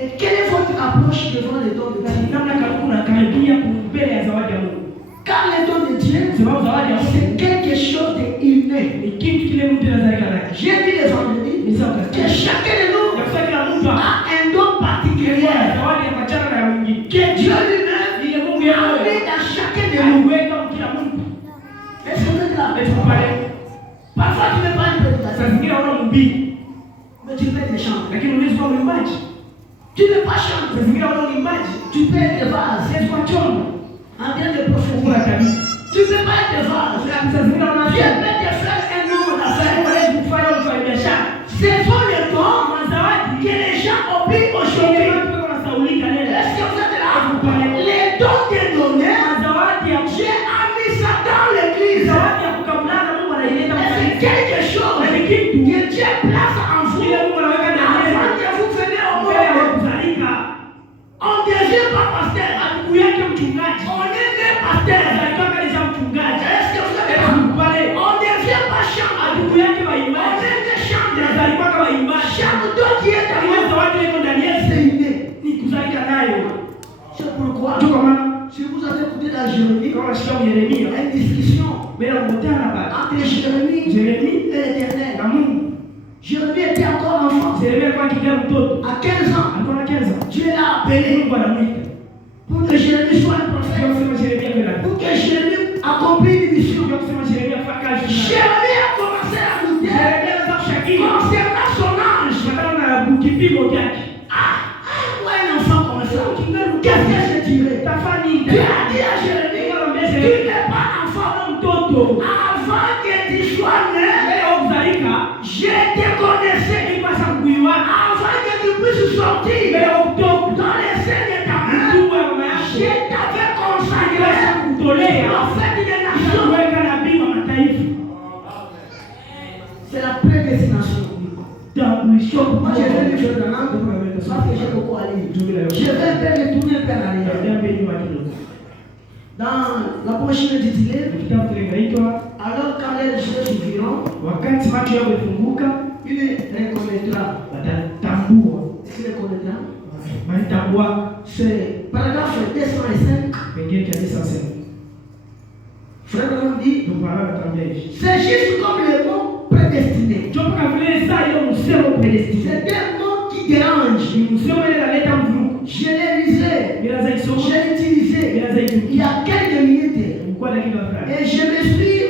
Et quelle est votre approche devant les dons de Dieu? Car les dons de Dieu, c'est quelque chose d'inné. J'ai dit les vendredis que chacun de nous a un don particulier que Dieu lui-même a mis dans chacun de nous. Est-ce que vous êtes là? Parfois tu ne peux pas une prédication, mais tu peux des chants. Tu ne peux pas chanter, tu peux être vase. En bien de prophétie, tu ne peux pas être vase. Dieu peut te faire un homme d'affaires. C'est pour le don que les gens oublient aujourd'hui. Est-ce que vous êtes là? Les dons te donnés, Dieu a mis ça dans l'église. C'est quelque chose que Dieu place en vous. Avant que vous venez au monde, on ne devient pas pasteur. On est né pasteur. Est-ce que vous êtes là? On ne devient pas chanteur. On est né chanteur. Chaque don qui est dans Daniel, c'est inné. C'est pourquoi, si vous avez écouté la Jérémie, il y a une discussion entre Jérémie et l'Éternel. Jérémie était encore enfant. À 15 ans, Dieu l'a appelé pour que Jérémie soit un prophète, pour que Jérémie accomplisse une mission. Jérémie a commencé à douter concernant son âge. Pourquoi un enfant comme ça? Qu'est-ce que je dirais? Dieu a dit à Jérémie, tu n'es pas enfant. Avant que tu sois né, je te connaissais. Avant que tu puisses sortir dans les seins de ta mère, je t'avais consacré prophète des nations. C'est la prédestination. Moi, je vais lui faire la langue parce que j'ai beaucoup à lire. Je vais retourner un peu en arrière. Dans la prochaine intitulée, alors quand les jours suivront, il reconnaîtra. Il reconnaîtra. C'est paragraphe 205. Frère Ram dit, c'est juste comme le mot prédestiné. C'est un mot qui dérange. Je l'ai lisé, je l'ai utilisé il y a quelques minutes. Et je me suis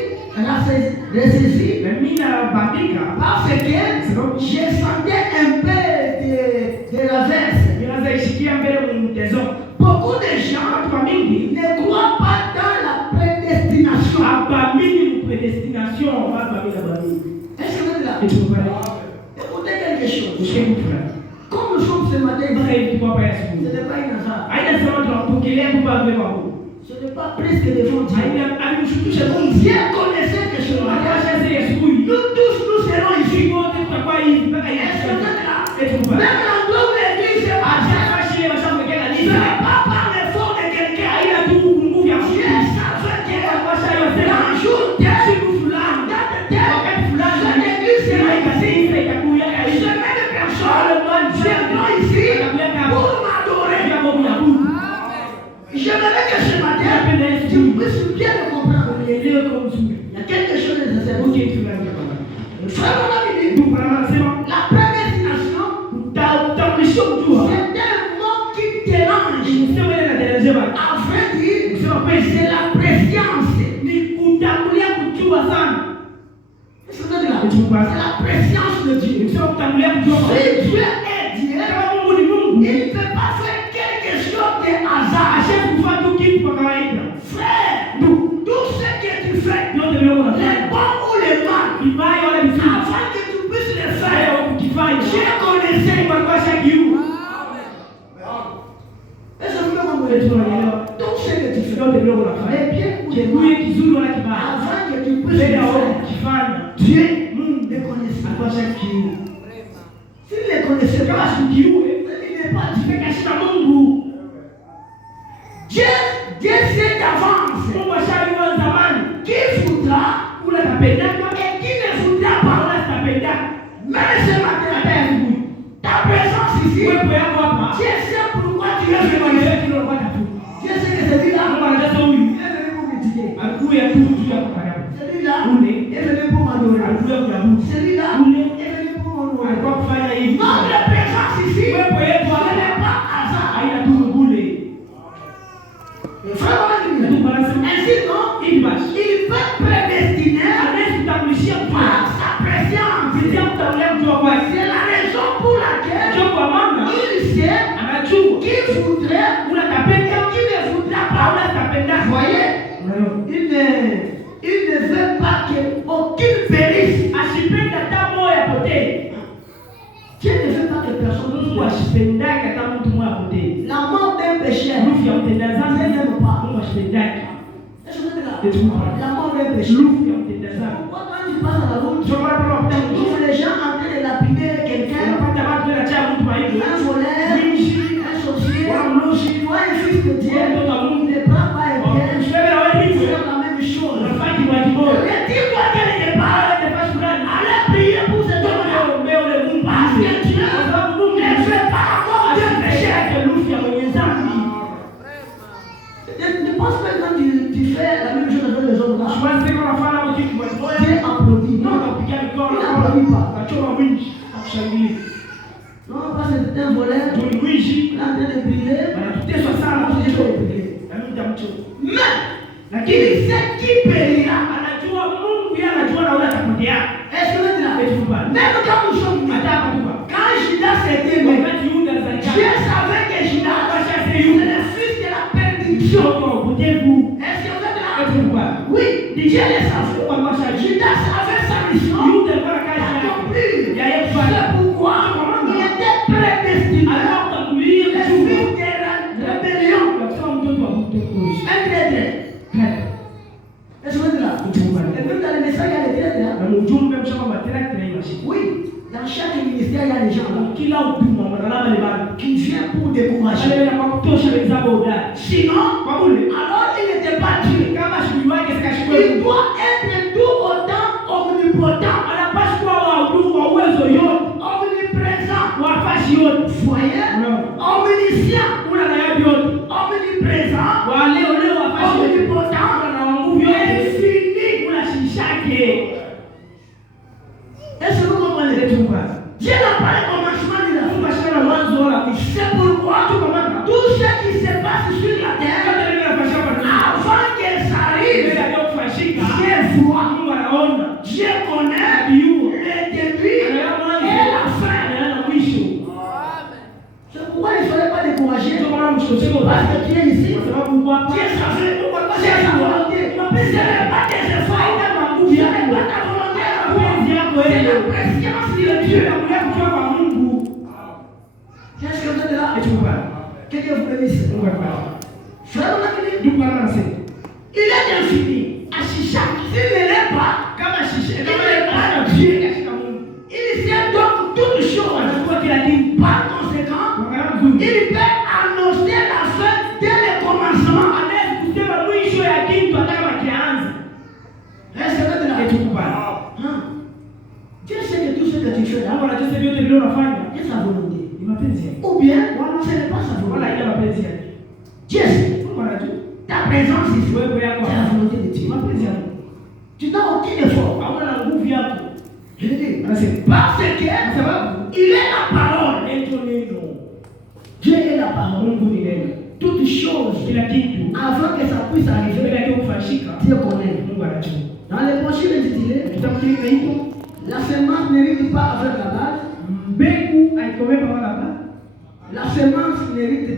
ressaisi parce que je sentais un peu de la verse. Beaucoup de gens ne croient pas dans la prédestination. Est-ce que vous êtes là? Écoutez quelque chose. Comme nous sommes ce matin, ce n'est pas une hasard. Ce n'est pas presque devant Dieu. Dieu connaissait que ce matin, nous tous nous serons ici. Est-ce que vous êtes là? Même l'endroit où l'église est passée, ce n'est pas par l'effort de quelqu'un. Dieu savait que un jour, cette église sera ici. Ce même personne viendra ici pour m'adorer. J'aimerais que ce matin, tu puisses bien le comprendre. Il y a quelque chose de nécessaire. Frère, la prédestination, c'est un mot qui dérange. À vrai dire, c'est la préscience. C'est la préscience de Dieu. Si Dieu est Dieu, il ne peut pas faire quelque chose de hasard. Frère, tout ce que tu fais, les bons ou les mal, avant que tu puisses le faire, Dieu connaissait. Est-ce que vous comprenez? Tout ce que tu fais, bien avant que tu puisses le faire, Dieu le connaissait. S'il ne le connaissait pas, il n'est pas caché dans mon goût. Dieu sait d'avance qui voudra et qui ne voudra pas. Même ce matin, ta présence ici pas. Dieu sait pourquoi tu es venu. Dieu sait que celui-là est venu pour critiquer. Celui-là est venu pour m'adorer. Celui-là est venu pour m'honorer. Notre présence ici, ce n'est pas hasard. Ainsi donc, il peut prédestiner par sa présence. C'est la raison pour laquelle il sait qui voudrait et qui ne voudra pas. Vous voyez, il ne veut pas qu'aucune périsse. Dieu ne veut pas que personne soit. La mort d'un pécheur, Dieu n'aime pas. La mort d'un pécheur. Pourquoi quand tu passes à la route, tu trouves les gens en train de lapider quelqu'un, un voleur, un sorcier, ou un fils de Dieu, ne prend pas un piège, faire la même chose. Dis-toi qu'elle n'est pas. Allez prier pour cet homme. Parce que Dieu ne fait pas la mort d'un pécheur. Ne pense pas quand tu fais la même chose avec les autres. Dieu applaudit. Non, il n'applaudit pas. Non, parce que c'est un voleur. Il est en train de briller. Mais il sait qui périra. Est-ce que vous dites? Même quand nous sommes quand Judas s'était né, Dieu savait que Judas c'est le fils de la perdition. Est-ce que vous êtes là? Oui, Dieu le savait. Judas avait sa mission accomplie. C'est pourquoi il était prédestiné. Le fils de la rébellion. Un traître. Est-ce que vous êtes là? Et même dans le message, il y a des traîtres. Oui, dans chaque ministère, il y a des gens qui viennent pour décourager. Sinon, alors il n'était pas Dieu. Il doit être tout autant omnipotent, omniprésent, voyez, omniscient, omniprésent, omnipotent, infini. Est-ce que vous comprenez? Dieu n'a pas le commencement de la vie. C'est pourquoi tout ce qui se passe sur la terre, avant qu'elle s'arrive, Dieu voit, Dieu connaît le début et la fin. C'est pourquoi il ne fallait pas décourager. Parce que Dieu est ici. Dieu savait c'est sa volonté. Ce n'est pas des efforts. Ce n'est pas ta volonté. C'est la présence de Dieu. Qu'est-ce que vous êtes là? Que Dieu vous bénisse. Frère, il est infini. S'il ne l'est pas, il n'est pas Dieu. Il sait donc toutes choses. Par conséquent, il peut annoncer la fin dès le commencement. Est-ce que vous êtes là? Dieu sait que tout ce que tu fais là, c'est sa volonté. Ou bien, ce n'est pas sa volonté. Dieu sait. Ta présence ici, c'est la volonté de Dieu. Tu n'as aucun effort. Je le dis. Parce qu'il est la parole. Dieu est la parole. Toutes choses, avant que ça puisse arriver, Dieu connaît. Dans l'évangile intitulé, la semence n'hérite pas avec la base. La semence n'hérite